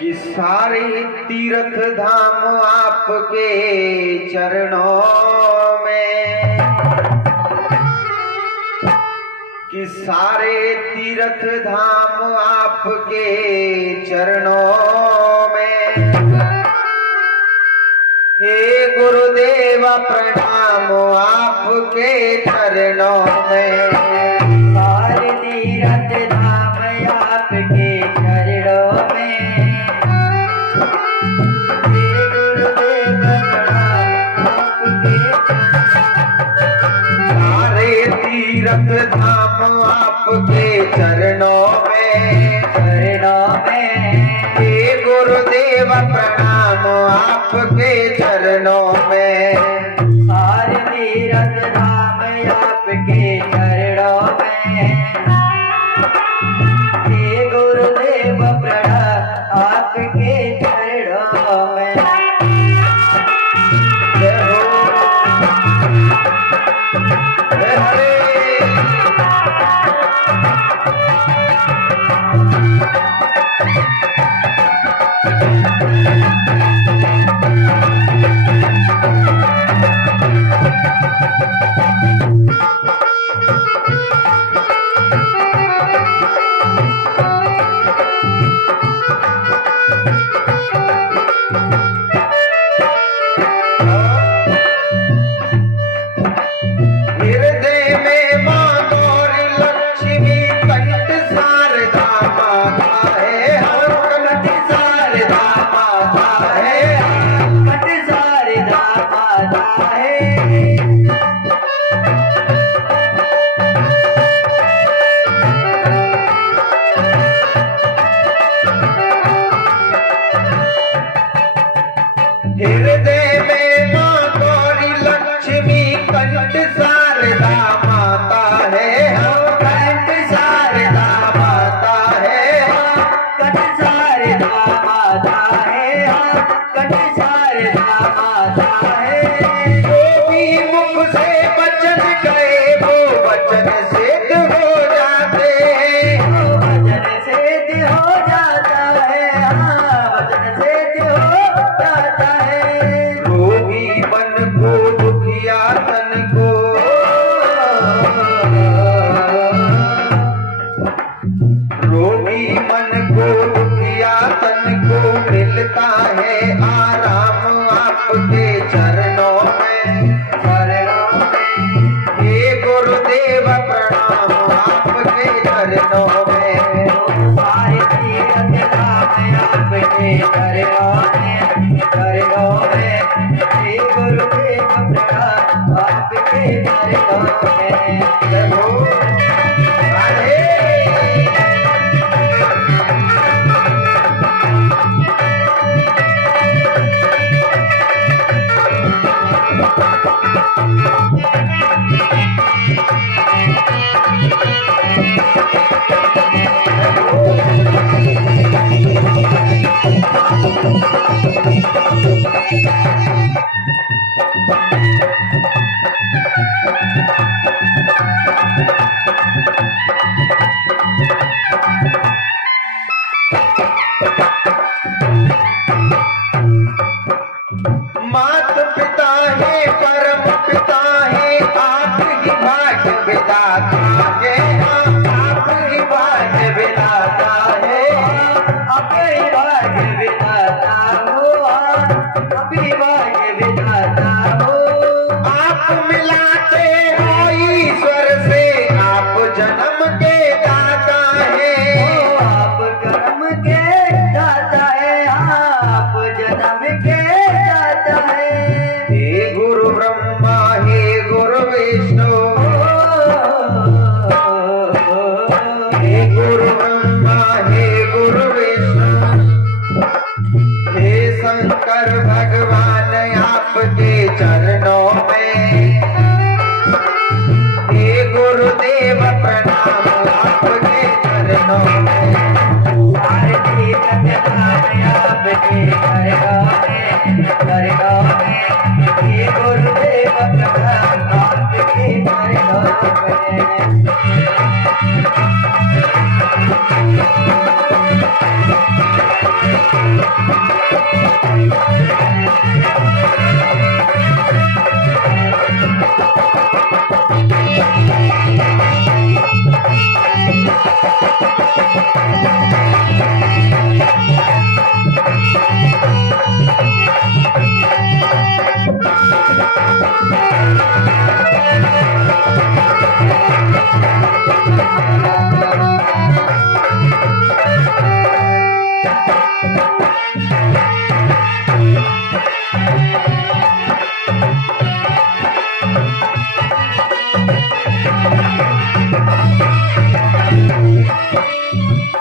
कि सारे तीर्थ धाम आपके चरणों में, कि सारे तीर्थ धाम आपके चरणों में। हे गुरुदेव प्रणाम आपके चरणों में, सारे तीर्थ धाम आपके चरणों में। हे गुरुदेव प्रणाम आपके सारे तीर्थ धाम आपके चरणों में, चरणों में। हे गुरुदेव प्रणाम आपके चरणों में। सारे तीर्थ धाम आपके चरणों में। हे गुरुदेव प्रणाम आपके चरणों में। जय हो, जय हरे। हृदय में मां गौरी लक्ष्मी कंठ शारदा माता है, हम कंठ शारदा माता है, कंठ शारदा माता है। हृदय में मां गौरी लक्ष्मी कंठ शारदा माता है, हम कंठ शारदा माता है, कंठ शारदा माता है, कंठ शारदा माता है। जो भी मुख से वचन गए वो वचन सिद्ध हो जाते हैं, वो वचन सिद्ध हो जाता है, वचन सिद्ध हो जाता है। रोगी मन को दुखिया तन को, रोगी मन को दुखिया तन को मिलता है आराम आपके चरणों में, चरणों में। हे गुरुदेव प्रणाम आपके चरणों में। सारे तीर्थ धाम आपके चरणों में, चरणों में। हे गुरुदेव प्रणाम आपके चरणों में। जय हो, राधे। मात पिता है परम पिता है, आप ही भाग्य विधाता है, आप ही भाग्य विधाता है। अपने भाग्य विधाता हो, अपने भाग्य विधाता हो। आप मिलाते हो ईश्वर से, आप जन्म के दाता है, आप कर्म के दाता है, आप जन्म के दाता है। हे गुरु ब्रह्मा हे गुरु विष्णु, हे गुरु ब्रह्मा हे गुरु विष्णु, हे शंकर भगवान आपके चरणों में, हे गुरुदेव प्रणाम आपके चरणों में। सारे तीर्थ धाम आपके चरणों में, चरणों में। हे गुरुदेव प्रणाम आपके चरणों में।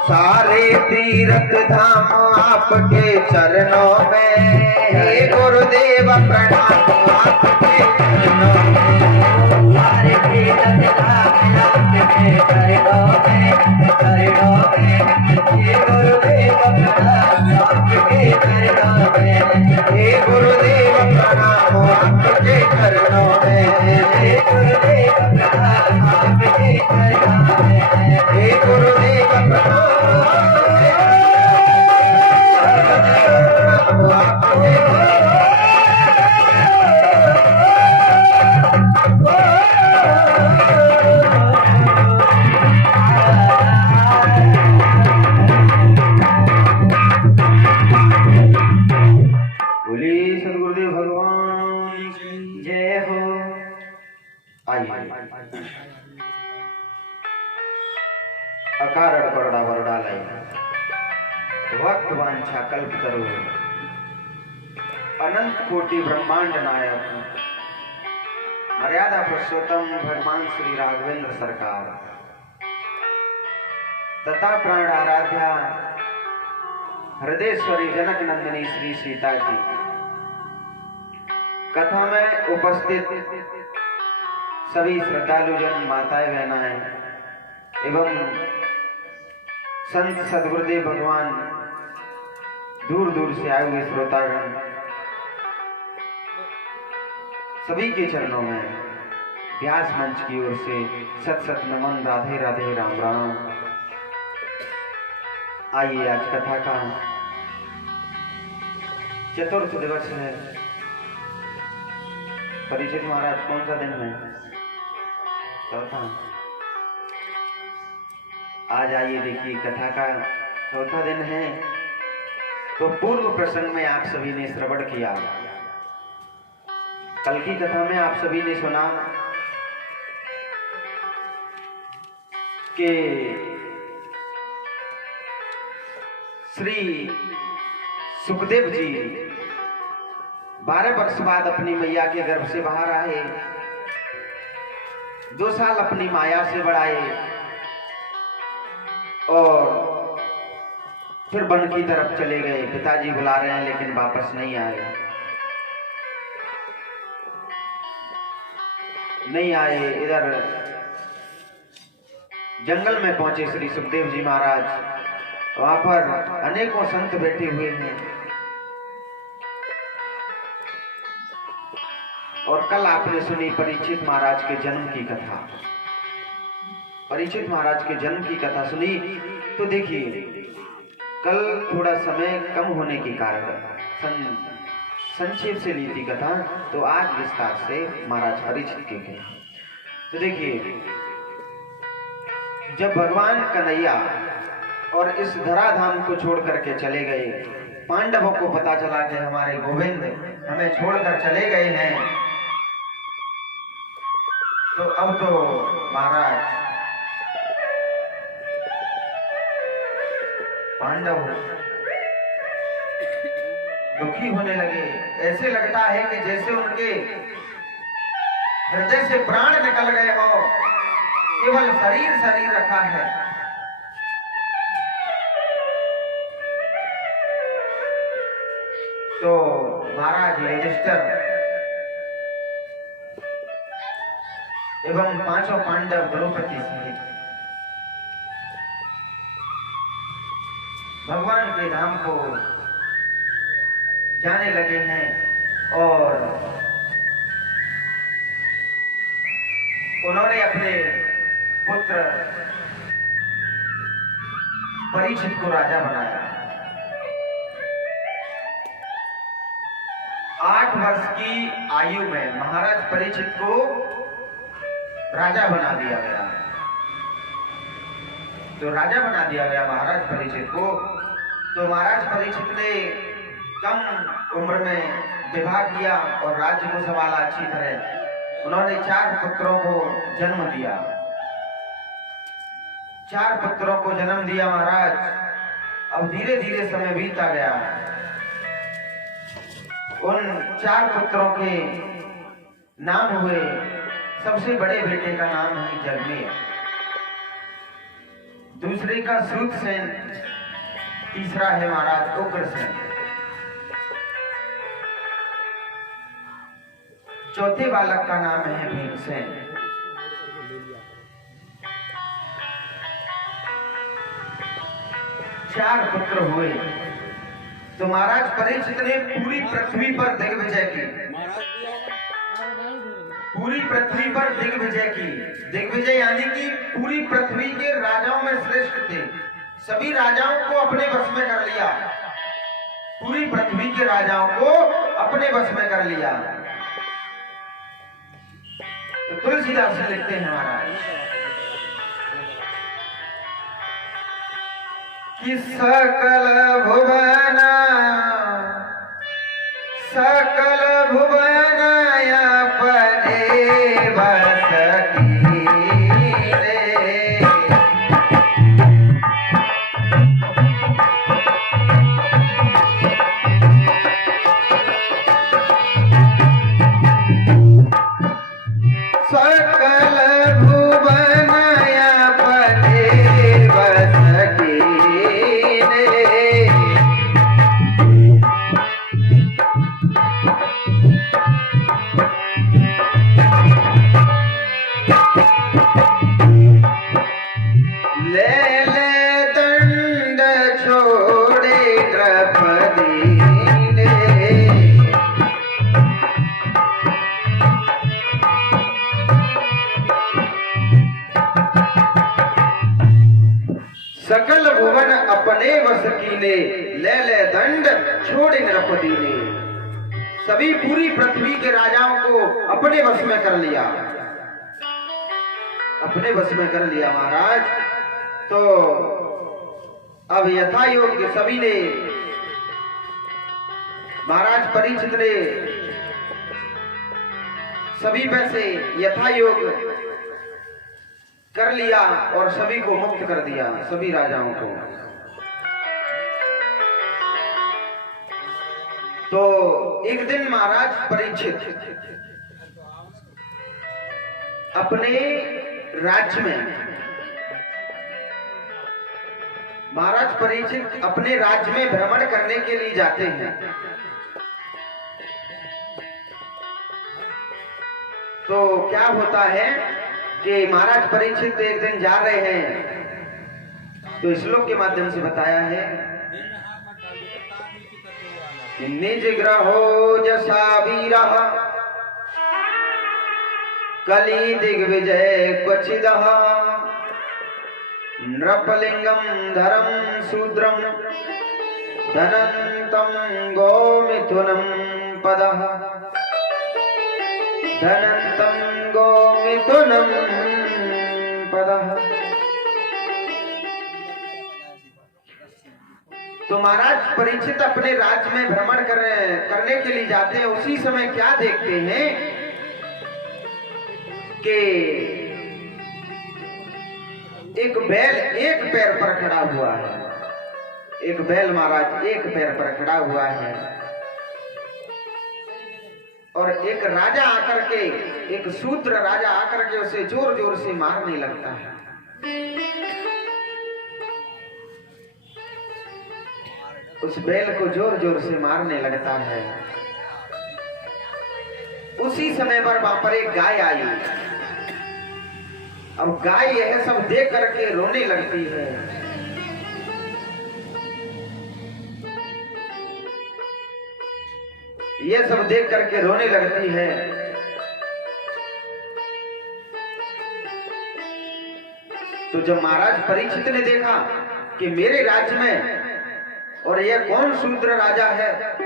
सारे तीर्थ धाम आपके चरणों में, हे गुरुदेव प्रणाम आपके चरणों में। सारे तीर्थ धाम आपके चरणों में, हे गुरुदेव प्रणाम आपके चरणों में, हे गुरुदेव प्रणाम आपके चरणों में, हे गुरुदेव प्रणाम आपके चरणों में, हे गुरुदेव प्रणाम आपके बोली सदगुरुदेव भगवान की जय हो। आइए अकारड़ बरड़ा बरड़ा लाई वक्त वांछा कल्प तरु अनंत कोटि ब्रह्मांड नायक मर्यादा पुरुषोत्तम भगवान श्री राघवेंद्र सरकार तथा प्राण आराध्या हृदयेश्वरी जनक नंदिनी श्री सीता जी कथा में उपस्थित सभी श्रद्धालुजन माताएं बहनाएं एवं संत सदगुरुदेव भगवान दूर दूर से आए हुए श्रोतागण सभी के चरणों में व्यास मंच की ओर से सत सत नमन, राधे राधे, राम राम। आइए आज कथा का चतुर्थ दिवस है। परिचित महाराज कौन सा दिन है? चौथा। आज आइए देखिए कथा का चौथा दिन है। तो पूर्व प्रसंग में आप सभी ने श्रवण किया, कल की कथा में आप सभी ने सुना कि श्री सुखदेव जी 12 वर्ष बाद अपनी मैया के गर्भ से बाहर आए, 2 साल अपनी माया से बढ़ाए और फिर वन की तरफ चले गए। पिताजी बुला रहे हैं लेकिन वापस नहीं आए, इधर जंगल में पहुंचे श्री सुखदेव जी महाराज। वहां पर अनेकों संत बैठे हुए हैं और कल आपने सुनी परीक्षित महाराज के जन्म की कथा। परीक्षित महाराज के जन्म की कथा सुनी तो देखिए कल थोड़ा समय कम होने के कारण संक्षेप से ली थी कथा, तो आज विस्तार से महाराज परीक्षित के गए। तो देखिए जब भगवान कन्हैया और इस धराधाम को छोड़ करके चले गए, पांडवों को पता चला कि हमारे गोविंद हमें छोड़कर चले गए हैं, तो अब तो महाराज पांडव दुखी होने लगे। ऐसे लगता है कि जैसे उनके हृदय से प्राण निकल गए हो, केवल शरीर शरीर रखा है। तो महाराज युधिष्ठिर एवं 5 पांडव द्रौपदी सहित भगवान के धाम को जाने लगे हैं और उन्होंने अपने पुत्र परीक्षित को राजा बनाया। 8 वर्ष की आयु में महाराज परीक्षित को राजा बना दिया गया। तो राजा बना दिया गया महाराज परीक्षित को। तो महाराज परीक्षित ने कम उम्र में विवाह किया और राज्य को संभाला अच्छी तरह। उन्होंने 4 पुत्रों को जन्म दिया। 4 पुत्रों को जन्म दिया महाराज। अब धीरे धीरे समय बीतता गया। उन 4 पुत्रों के नाम हुए, सबसे बड़े बेटे का नाम है जगमेर, दूसरे का श्रुतसेन, तीसरा है महाराज उग्रसेन, चौथे बालक का नाम है भीमसेन। चार पुत्र हुए। तो महाराज परीक्षित ने पूरी पृथ्वी पर दिग्विजय की। पूरी पृथ्वी पर दिग्विजय की। दिग्विजय यानी कि पूरी पृथ्वी के राजाओं में श्रेष्ठ थे। सभी राजाओं को अपने वश में कर लिया। पूरी पृथ्वी के राजाओं को अपने वश में कर लिया। तो तुलसीदास जी लिखते हैं महाराज कि सकल भुवन अपने बस कीने। सकल भुवन अपने बस कीने। ले ले दंड छोड़े द्रौपदी ने। सकल भुवन अपने वश कीने, ले ले दंड छोड़े द्रौपदी ने। सभी पूरी पृथ्वी के राजाओं को अपने वश में कर लिया। अपने वश में कर लिया महाराज। तो अब यथा योग्य सभी ने, महाराज परीक्षित ने सभी पैसे यथा योग्य कर लिया और सभी को मुक्त कर दिया, सभी राजाओं को। तो एक दिन महाराज परीक्षित अपने राज्य में, महाराज परीक्षित अपने राज्य में भ्रमण करने के लिए जाते हैं। तो क्या होता है कि महाराज परीक्षित एक दिन जा रहे हैं। तो श्लोक के माध्यम से बताया है, निज ग्रहो जसा वीरः कली दिग्विजय क्वचिदः। नृपलिंगम धरम शूद्रम धनंतं गोमिथुनं पदः। धनंतं गोमिथुनं पदः। तो महाराज परीक्षित अपने राज्य में भ्रमण करने के लिए जाते हैं। उसी समय क्या देखते हैं कि एक बैल एक पैर पर खड़ा हुआ है। एक बैल महाराज एक पैर पर खड़ा हुआ है और एक राजा आकर के, एक शूद्र राजा आकर के उसे जोर जोर से मारने लगता है। उस बैल को जोर जोर से मारने लगता है। उसी समय पर वहां पर एक गाय आई। अब गाय यह सब देख करके रोने लगती है। यह सब देख करके रोने लगती है। तो जब महाराज परीक्षित ने देखा कि मेरे राज्य में और यह कौन शूद्र राजा है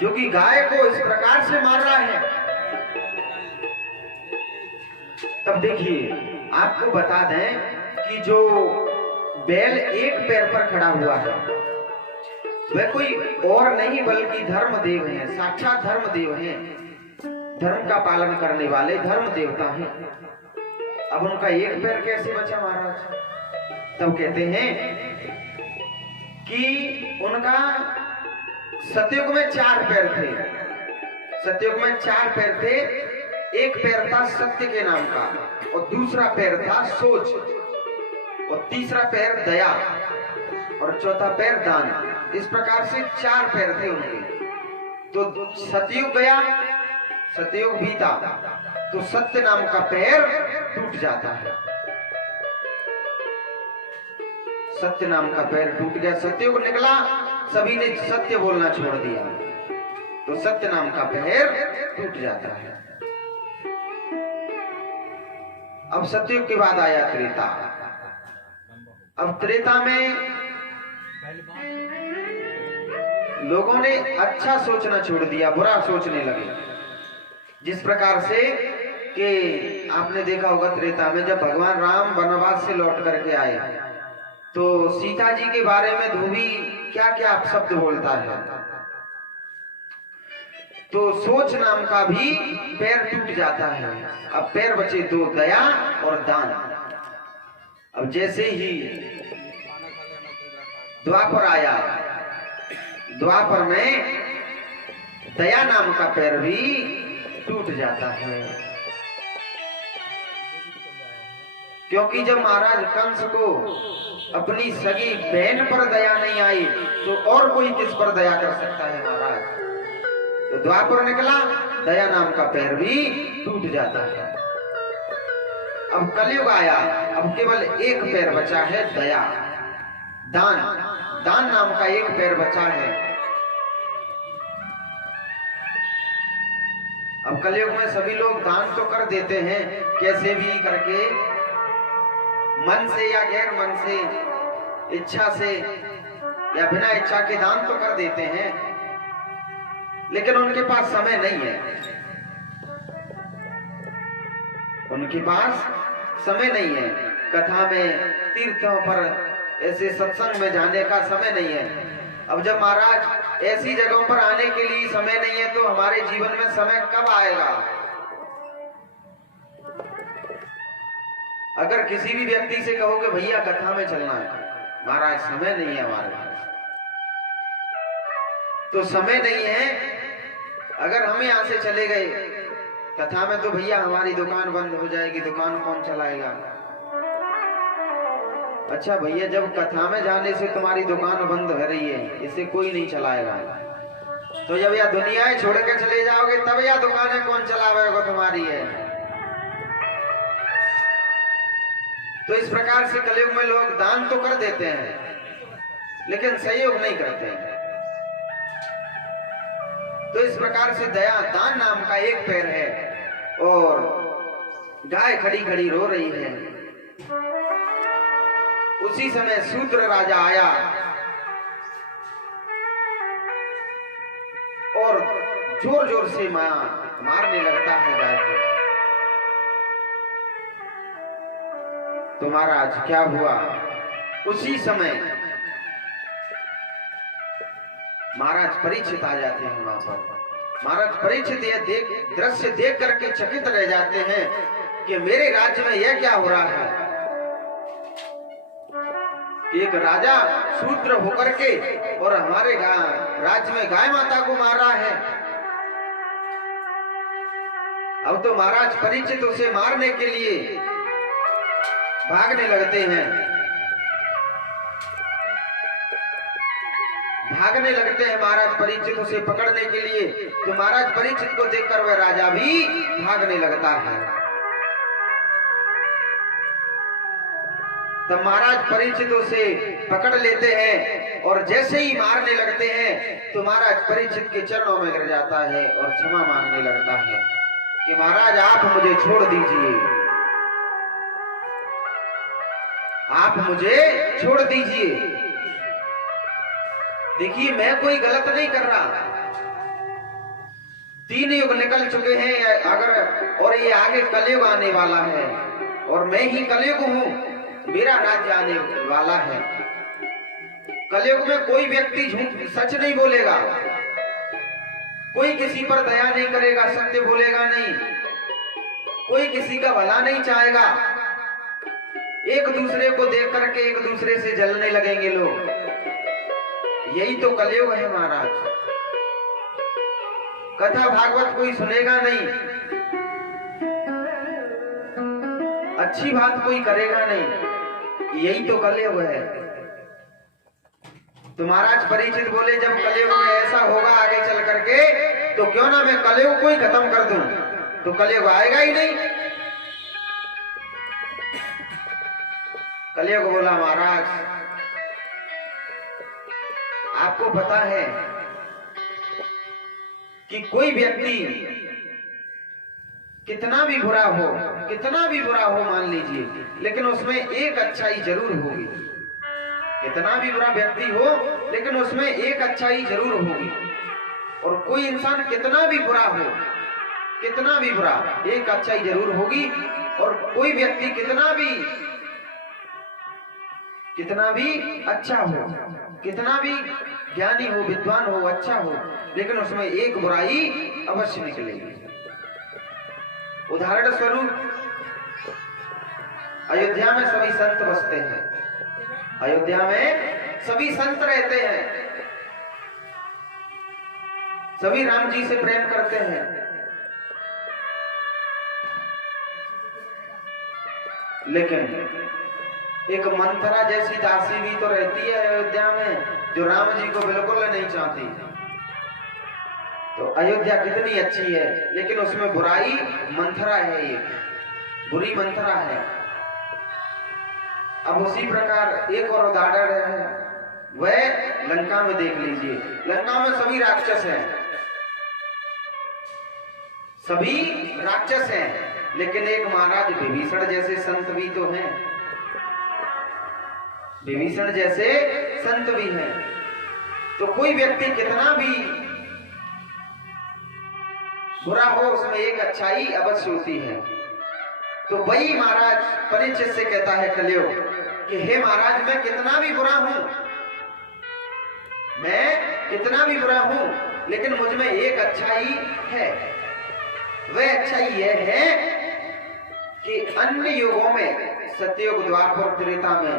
जो कि गाय को इस प्रकार से मार रहा है, तब देखिए आपको बता दें कि जो बैल एक पैर पर खड़ा हुआ है वह कोई और नहीं बल्कि धर्मदेव है, साक्षात धर्मदेव है, धर्म का पालन करने वाले धर्म देवता हैं। अब उनका एक पैर कैसे बचा महाराज? तब कहते हैं कि उनका सतयुग में 4 पैर थे, सतयुग में 4 पैर थे। एक पैर था सत्य के नाम का, और दूसरा पैर था सोच, और तीसरा पैर दया, और चौथा पैर दान। इस प्रकार से 4 पैर थे उनके। तो सतयुग गया, सतयुग बीता, तो सत्य नाम का पैर टूट जाता है, सत्य नाम का पैर टूट गया। सतयुग निकला, सभी ने सत्य बोलना छोड़ दिया, तो सत्य नाम का पैर टूट जाता है। अब सतयुग के बाद आया त्रेता। अब त्रेता में लोगों ने अच्छा सोचना छोड़ दिया, बुरा सोचने लगे। जिस प्रकार से कि आपने देखा होगा त्रेता में जब भगवान राम वनवास से लौट करके आए तो सीता जी के बारे में धोबी क्या क्या आप शब्द बोलता है। तो सोच नाम का भी पैर टूट जाता है। अब पैर बचे 2, दया और दान। अब जैसे ही द्वापर आया, द्वापर में दया नाम का पैर भी टूट जाता है, क्योंकि जब महाराज कंस को अपनी सगी बहन पर दया नहीं आई तो और कोई किस पर दया कर सकता है महाराज। तो द्वापर निकला, दया नाम का पैर भी टूट जाता है। अब कलयुग आया, अब केवल एक पैर बचा है, दया। दान, दान नाम का एक पैर बचा है। अब कलयुग में सभी लोग दान तो कर देते हैं, कैसे भी करके, मन से या गैर मन से, इच्छा से या बिना इच्छा के दान तो कर देते हैं, लेकिन उनके पास समय नहीं है, उनके पास समय नहीं है। कथा में, तीर्थों पर, ऐसे सत्संग में जाने का समय नहीं है। अब जब महाराज ऐसी जगहों पर आने के लिए समय नहीं है तो हमारे जीवन में समय कब आएगा? अगर किसी भी व्यक्ति से कहोगे भैया कथा में चलना है, महाराज समय नहीं है हमारे पास, तो समय नहीं है। अगर हम यहाँ से चले गए कथा में तो भैया हमारी दुकान बंद हो जाएगी, दुकान कौन चलाएगा? अच्छा भैया, जब कथा में जाने से तुम्हारी दुकान बंद हो रही है, इसे कोई नहीं चलाएगा, तो जब यह दुनिया छोड़ के चले जाओगे तब यह दुकानें कौन चलावेगा तुम्हारी है। तो इस प्रकार से कलयुग में लोग दान तो कर देते हैं लेकिन सहयोग नहीं करते हैं। तो इस प्रकार से दया, दान नाम का एक पैर है और गाय खड़ी खड़ी रो रही है। उसी समय शूद्र राजा आया और जोर जोर से मारने लगता है गाय को। तो महाराज क्या हुआ? उसी समय महाराज परीक्षित आ जाते हैं वहां पर। महाराज परीक्षित यह दृश्य देख करके चकित रह जाते हैं कि मेरे राज्य में यह क्या हो रहा है। एक राजा शूद्र होकर के और हमारे राज्य में गाय माता को मार रहा है। अब तो महाराज परीक्षित उसे मारने के लिए भागने लगते हैं, भागने लगते हैं महाराज परीक्षित उसे पकड़ने के लिए। तो महाराज परीक्षित को देखकर वह राजा भी भागने लगता है। तब महाराज परीक्षित उसे पकड़ लेते हैं और जैसे ही मारने लगते हैं तो महाराज परीक्षित के चरणों में गिर जाता है और क्षमा मांगने लगता है कि महाराज आप मुझे छोड़ दीजिए, आप मुझे छोड़ दीजिए। देखिए मैं कोई गलत नहीं कर रहा, 3 युग निकल चुके हैं अगर, और ये आगे कलयुग आने वाला है। और मैं ही कलयुग हूँ, मेरा राज्य आने वाला है। कलयुग में कोई व्यक्ति झूठ सच नहीं बोलेगा, कोई किसी पर दया नहीं करेगा, सत्य बोलेगा नहीं, कोई किसी का भला नहीं चाहेगा। एक दूसरे को देख करके एक दूसरे से जलने लगेंगे लोग। यही तो कलयुग है महाराज। कथा भागवत कोई सुनेगा नहीं, अच्छी बात कोई करेगा नहीं, यही तो कलयुग है। तो महाराज परीक्षित बोले, जब कलयुग में ऐसा होगा आगे चल करके, तो क्यों ना मैं कलयुग को ही खत्म कर दूं, तो कलयुग आएगा ही नहीं। कलयुग बोला, महाराज आपको पता है कि कोई व्यक्ति कितना भी बुरा हो मान लीजिए, लेकिन उसमें एक अच्छाई जरूर होगी। कितना भी बुरा व्यक्ति हो, लेकिन उसमें एक अच्छाई जरूर होगी। और कोई इंसान कितना भी बुरा, एक अच्छाई जरूर होगी। और कोई व्यक्ति कितना भी अच्छा हो, कितना भी ज्ञानी हो, विद्वान हो, अच्छा हो, लेकिन उसमें एक बुराई अवश्य निकलेगी। उदाहरण स्वरूप अयोध्या में सभी संत बसते हैं, अयोध्या में सभी संत रहते हैं, सभी राम जी से प्रेम करते हैं। लेकिन एक मंथरा जैसी दासी भी तो रहती है अयोध्या में, जो राम जी को बिल्कुल नहीं चाहती। तो अयोध्या कितनी अच्छी है, लेकिन उसमें बुराई मंथरा है, एक बुरी मंथरा है। अब उसी प्रकार एक और उदाहरण है, वह लंका में देख लीजिए। लंका में सभी राक्षस हैं, लेकिन एक महाराज विभीषण जैसे संत भी तो हैं, विभीषण जैसे संत भी हैं। तो कोई व्यक्ति कितना भी बुरा हो, उसमें एक अच्छाई अवश्य होती है। तो वही महाराज परीक्षित से कहता है कलयुग कि हे महाराज, मैं कितना भी बुरा हूं, लेकिन मुझ में एक अच्छाई है। वह अच्छाई यह है कि अन्य युगों में, सतयुग, द्वापर, त्रेता में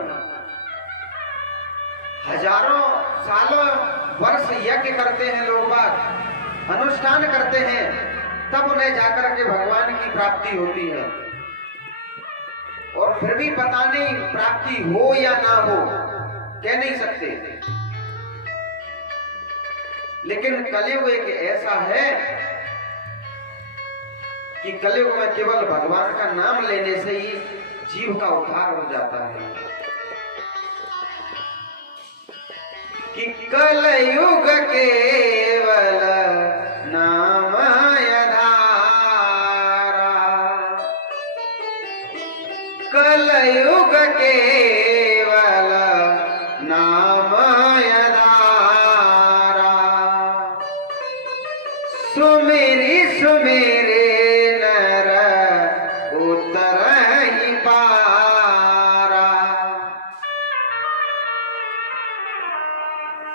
हजारों सालों वर्ष यज्ञ करते हैं लोग, बात अनुष्ठान करते हैं, तब उन्हें जाकर के भगवान की प्राप्ति होती है। और फिर भी पता नहीं प्राप्ति हो या ना हो, कह नहीं सकते। लेकिन कलयुग एक ऐसा है कि कलयुग में केवल भगवान का नाम लेने से ही जीव का उद्धार हो जाता है। कि कलयुग केवल नाम कलयुग केवल नाम सुमेरे नर उतर ही पारा।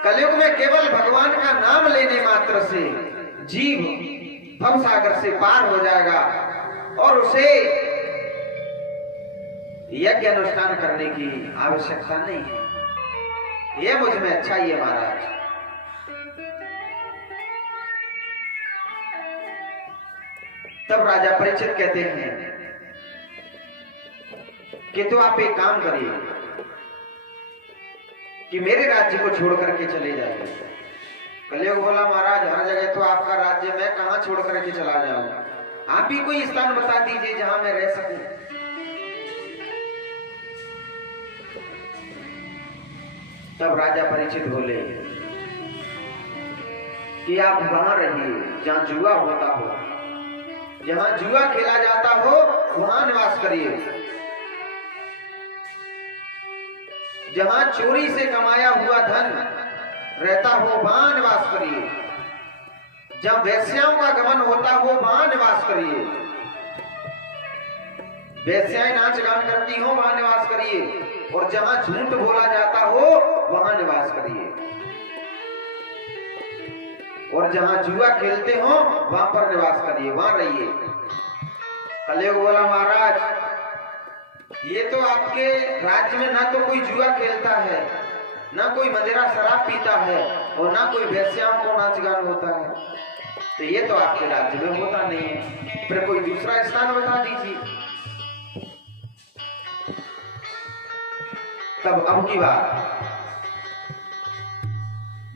कलयुग में केवल भगवान का नाम लेने मात्र से जीव भवसागर से पार हो जाएगा, और उसे यज्ञ अनुष्ठान करने की आवश्यकता नहीं है। यह मुझ में अच्छा ही है महाराज। तब राजा परीक्षित कहते हैं कि तो आप एक काम करिए कि मेरे राज्य को छोड़ करके चले जाइए। कलयुग बोला, महाराज हर जगह तो आपका राज्य, मैं कहां छोड़ करके चला जाऊंगा, आप ही कोई स्थान बता दीजिए जहां मैं रह सकूं। तब राजा परीक्षित बोले कि आप वहां रहिए जहां जुआ होता हो, जहां जुआ खेला जाता हो वहां निवास करिए, जहां चोरी से कमाया हुआ धन रहता हो वहां निवास करिए, जहां वेश्याओं का गमन होता हो वहां निवास करिए, वैश्याएं नाच गान करती हो वहां निवास करिए, और जहां झूठ बोला जाता हो वहां निवास करिए, और जहां जुआ खेलते हो वहां पर निवास करिए, वहां रहिए। कलयुग बोला महाराज, ये तो आपके राज्य में ना तो कोई जुआ खेलता है, ना कोई मदिरा शराब पीता है, और ना कोई वैश्याओं को नाच गान होता है, तो ये तो आपके राज्य में होता नहीं है, फिर कोई दूसरा स्थान बता दीजिए। तब अब की बात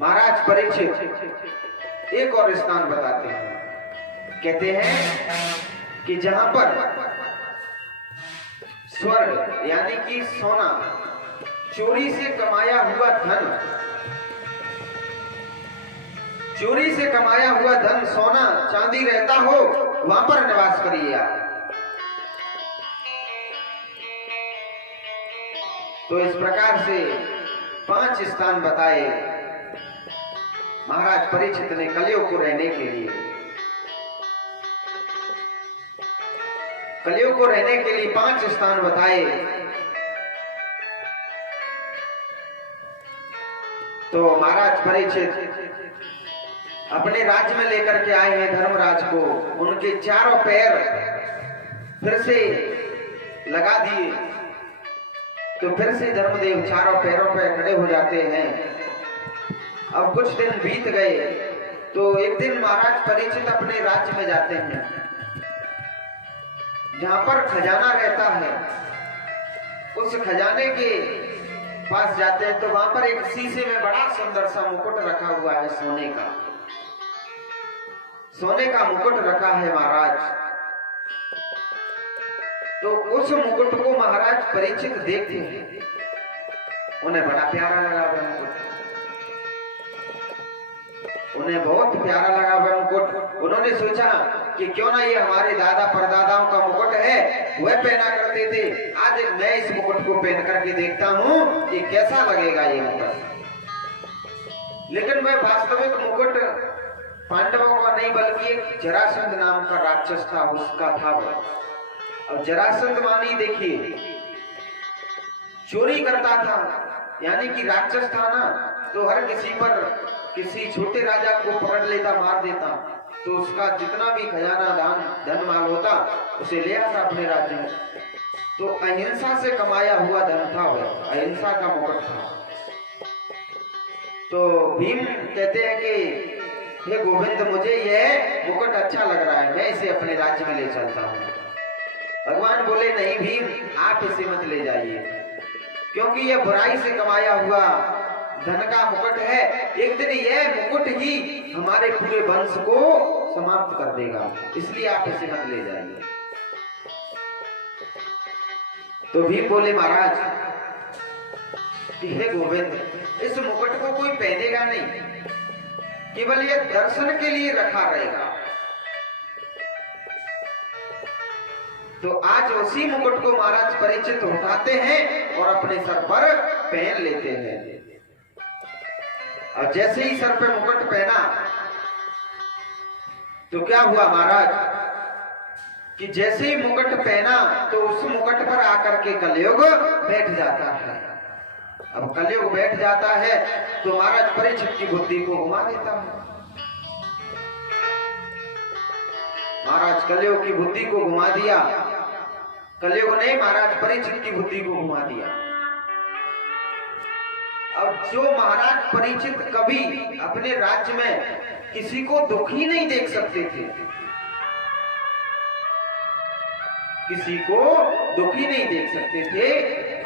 महाराज परीक्षित एक और स्थान बताते हैं। कहते हैं कि जहां पर स्वर्ग यानी कि सोना, चोरी से कमाया हुआ धन, चोरी से कमाया हुआ धन, सोना चांदी रहता हो, वहां पर निवास करिए आप। तो इस प्रकार से 5 स्थान बताए महाराज परीक्षित ने कलयुग को रहने के लिए। कलयुग को रहने के लिए 5 स्थान बताए। तो महाराज परीक्षित अपने राज्य में लेकर के आए हैं धर्मराज को। उनके चारों पैर फिर से लगा दिए, तो फिर से धर्मदेव चारों पैरों पर खड़े हो जाते हैं। अब कुछ दिन बीत गए, तो एक दिन महाराज परीक्षित अपने राज्य में जाते हैं, जहां पर खजाना रहता है। उस खजाने के पास जाते हैं, तो वहां पर एक शीशे में बड़ा सुंदर सा मुकुट रखा हुआ है, सोने का। सोने का मुकुट रखा है महाराज। तो उस मुकुट को महाराज परीक्षित देखते हैं, उन्हें बड़ा प्यारा लगा वह मुकुट, उन्हें बहुत प्यारा लगा वह मुकुट। उन्होंने सोचा कि क्यों ना ये हमारे दादा परदादाओं का मुकुट है, वह पहना करते थे, आज मैं इस मुकुट को पहन करके देखता हूं कि कैसा लगेगा ये मुकुट। लेकिन वह वास्तविक मुकुट पांडवों का नहीं, बल्कि एक जरासंध नाम का राक्षस था, उसका था वह। अब जरासंध मानी देखिए, चोरी करता था, यानी कि राक्षस था ना, तो हर किसी पर, किसी छोटे राजा को पकड़ लेता, मार देता, तो उसका जितना भी खजाना धन माल होता उसे ले आता अपने राज्य में। तो अहिंसा से कमाया हुआ धन था वह, अहिंसा का मुकुट था। तो भीम कहते हैं कि हे गोविंद, मुझे यह मुकुट अच्छा लग रहा है, मैं इसे अपने राज्य में ले चलता हूँ। भगवान बोले नहीं भीम, आप इसे मत ले जाइए, क्योंकि यह बुराई से कमाया हुआ धन का मुकुट है। एक दिन यह मुकुट ही हमारे पूरे वंश को समाप्त कर देगा, इसलिए आप इसे मत ले जाइए। तो भीम बोले महाराज कि हे गोविंद, इस मुकुट को कोई पहनेगा नहीं, केवल यह दर्शन के लिए रखा रहेगा। तो आज उसी मुकुट को महाराज परीक्षित उठाते हैं और अपने सर पर पहन लेते हैं। और जैसे ही सर पे मुकुट पहना, तो क्या हुआ महाराज कि जैसे ही मुकुट पहना, तो उस मुकुट पर आकर के कलयुग बैठ जाता है। अब कलयुग बैठ जाता है, तो महाराज परीक्षित की बुद्धि को घुमा देता है। महाराज कलयुग की बुद्धि को घुमा दिया। कलयुग ने महाराज परीक्षित की बुद्धि को घुमा दिया। अब जो महाराज परीक्षित कभी अपने राज्य में किसी को दुखी नहीं देख सकते थे, किसी को दुखी नहीं देख सकते थे,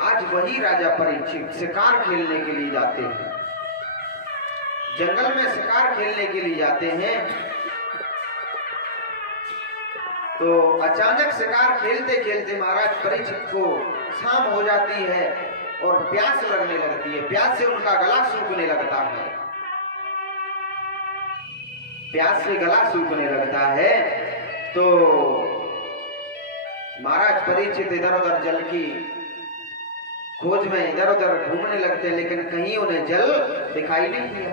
आज वही राजा परीक्षित शिकार खेलने के लिए जाते हैं, जंगल में शिकार खेलने के लिए जाते हैं। तो अचानक शिकार खेलते खेलते महाराज परीक्षित को शाम हो जाती है और प्यास लगने लगती है। प्यास से उनका गला सूखने लगता है, प्यास से गला सूखने लगता है। तो महाराज परीक्षित इधर उधर जल की खोज में इधर उधर घूमने लगते हैं, लेकिन कहीं उन्हें जल दिखाई नहीं दिया।